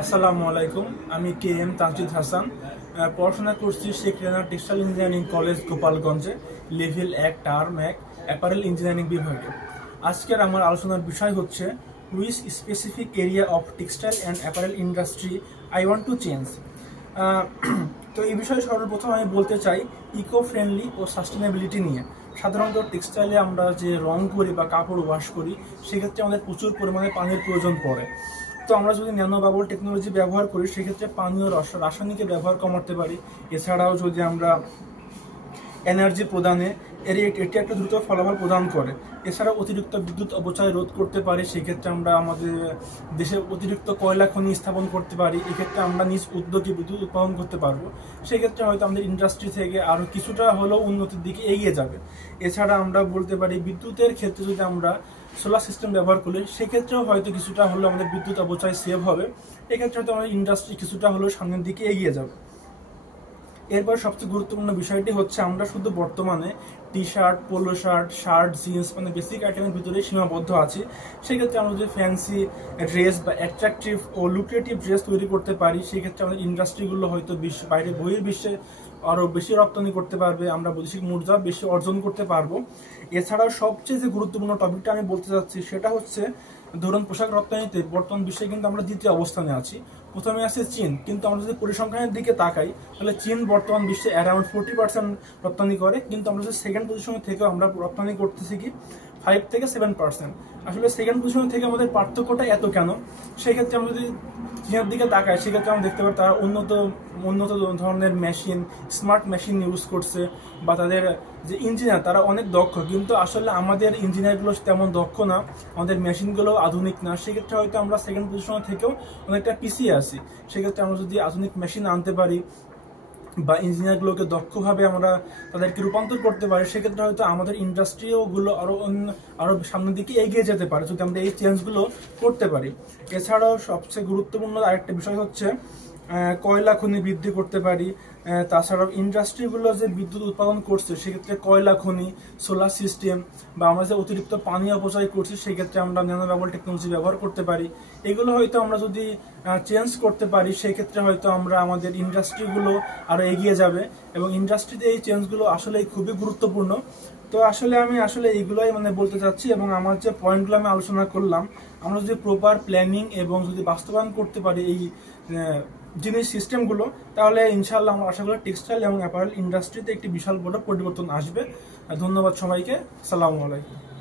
আসসালামু আলাইকুম। আমি কে এম তাজিদ হাসান। পড়াশোনা করছি শেখ রেনা টেক্সটাইল ইঞ্জিনিয়ারিং কলেজ গোপালগঞ্জে, লেভেল 1 টার্ম 1 অ্যাপারেল ইঞ্জিনিয়ারিং বিভাগে। আজকের আমার আলোচনার বিষয় হচ্ছে which specific area of textile and apparel industry I want to change. তো এই বিষয়ে সর্বপ্রথম আমি বলতে চাই ইকো ফ্রেন্ডলি ও সাস্টেনেবিলিটি নিয়ে। সাধারণত টেক্সটাইলে আমরা যে রং করি বা কাপড় ওয়াশ করি, সেক্ষেত্রে আমাদের প্রচুর পরিমাণে পানির প্রয়োজন পড়ে। তো আমরা যদি ন্যানো বাবল টেকনোলজি ব্যবহার করি, সেক্ষেত্রে পানি ও রাসায়নিকের ব্যবহার কমাতে পারি। এছাড়াও যদি আমরা এনার্জি প্রদানে এটি একটা দ্রুত ফলাফল প্রদান করে। এছাড়া অতিরিক্ত বিদ্যুৎ অপচয় রোধ করতে পারি। সেক্ষেত্রে আমরা আমাদের দেশে অতিরিক্ত কয়লা খনি স্থাপন করতে পারি। এক্ষেত্রে আমরা নিজ উদ্যোগে বিদ্যুৎ উৎপাদন করতে পারবো। সেক্ষেত্রে হয়তো আমাদের ইন্ডাস্ট্রি থেকে আরও কিছুটা হলেও উন্নতির দিকে এগিয়ে যাবে। এছাড়া আমরা বলতে পারি বিদ্যুতের ক্ষেত্রে যদি আমরা সোলার সিস্টেম ব্যবহার করি, সেক্ষেত্রেও হয়তো কিছুটা হলেও আমাদের বিদ্যুৎ অপচয় সেভ হবে। এক্ষেত্রে হয়তো আমাদের ইন্ডাস্ট্রি কিছুটা হলেও সামনের দিকে এগিয়ে যাবে। এরপর সবচেয়ে গুরুত্বপূর্ণ বিষয়টি হচ্ছে আমরা শুধু বর্তমানে T shirt, polo shirt, jeans মানে বেসিক আইটেমের ভিতরে সীমাবদ্ধ আছি। সেক্ষেত্রে আমরা যদি ফ্যান্সি ড্রেস বা অ্যাট্রাকটিভ ও লুক্রেটিভ ড্রেস তৈরি করতে পারি, সেক্ষেত্রে আমাদের ইন্ডাস্ট্রিগুলো হয়তো বাইরে বহির্বিশ্বে আরও বেশি রপ্তানি করতে পারবে, আমরা বৈদেশিক মুদ্রা বেশি অর্জন করতে পারবো। এছাড়াও সবচেয়ে যে গুরুত্বপূর্ণ টপিকটা আমি বলতে চাচ্ছি সেটা হচ্ছে, ধরুন পোশাক রপ্তানিতে বর্তমান বিশ্বে কিন্তু আমরা দ্বিতীয় অবস্থানে আছি। প্রথমে আছে চীন, কিন্তু আমরা যদি পরিসংখ্যানের দিকে তাকাই, তাহলে চীন বর্তমান বিশ্বে অ্যারাউন্ড 40% রপ্তানি করে, কিন্তু আমরা যদি সেকেন্ড পজিশনে থেকেও আমরা রপ্তানি করতেছি কি 5 থেকে 7%। আসলে সেকেন্ড পজিশন থেকে আমাদের পার্থক্যটা এত কেন? সেক্ষেত্রে আমরা যদি চীনের দিকে তাকাই, সেক্ষেত্রে আমরা দেখতে পাই তারা উন্নত ধরনের মেশিন, স্মার্ট মেশিন ইউজ করছে, বা তাদের যে ইঞ্জিনিয়ার তারা অনেক দক্ষ। কিন্তু আসলে আমাদের ইঞ্জিনিয়ারগুলো তেমন দক্ষ না, আমাদের মেশিনগুলো আধুনিক না। সেক্ষেত্রে হয়তো আমরা সেকেন্ড পজিশনে থেকেও অনেকটা পিছিয়ে আছি। সেক্ষেত্রে আমরা যদি আধুনিক মেশিন আনতে পারি বা ইঞ্জিনিয়ারগুলোকে দক্ষভাবে আমরা তাদেরকে রূপান্তর করতে পারি, সেক্ষেত্রে হয়তো আমাদের ইন্ডাস্ট্রিওগুলো আরও সামনের দিকে এগিয়ে যেতে পারে যদি আমরা এই চেঞ্জগুলো করতে পারি। এছাড়াও সবচেয়ে গুরুত্বপূর্ণ আরেকটা বিষয় হচ্ছে কয়লা খনি বৃদ্ধি করতে পারি। তাছাড়াও ইন্ডাস্ট্রিগুলো যে বিদ্যুৎ উৎপাদন করছে, সেক্ষেত্রে কয়লা খনি, সোলার সিস্টেম, বা আমরা যে অতিরিক্ত পানি অপচয় করছি, সেক্ষেত্রে আমরা ন্যানো বাবল টেকনোলজি ব্যবহার করতে পারি। এগুলো হয়তো আমরা যদি চেঞ্জ করতে পারি, সেক্ষেত্রে হয়তো আমরা আমাদের ইন্ডাস্ট্রিগুলো আরও এগিয়ে যাবে, এবং ইন্ডাস্ট্রিতে এই চেঞ্জগুলো আসলেই খুবই গুরুত্বপূর্ণ। তো আমি এইগুলোই বলতে চাচ্ছি, এবং আমার যে পয়েন্টগুলো আমি আলোচনা করলাম, আমরা যদি প্রপার প্ল্যানিং এবং যদি বাস্তবায়ন করতে পারি এই জিনিস সিস্টেমগুলো, তাহলে ইনশাআল্লাহ আমরা আশা করি টেক্সটাইল এবং অ্যাপারেল ইন্ডাস্ট্রিতে একটি বিশাল বড় পরিবর্তন আসবে। ধন্যবাদ সবাইকে। আসসালামু আলাইকুম।